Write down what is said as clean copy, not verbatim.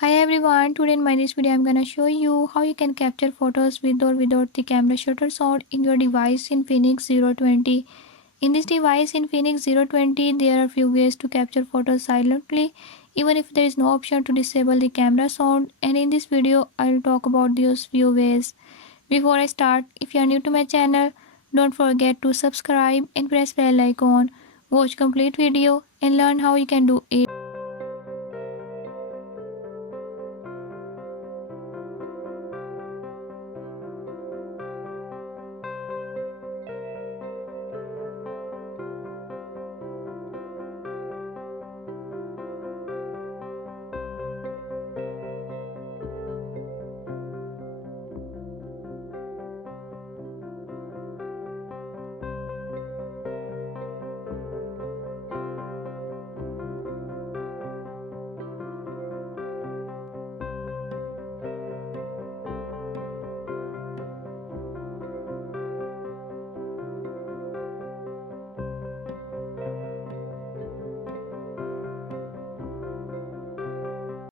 Hi everyone, today in my this video I'm gonna show you how you can capture photos with or without the camera shutter sound in your device Infinix 020. In this device Infinix 020 there are few ways to capture photos silently even if there is no option to disable the camera sound, and in this video I'll talk about those few ways. Before I start, if you are new to my channel, don't forget to subscribe and press bell icon. Watch complete video and learn how you can do it.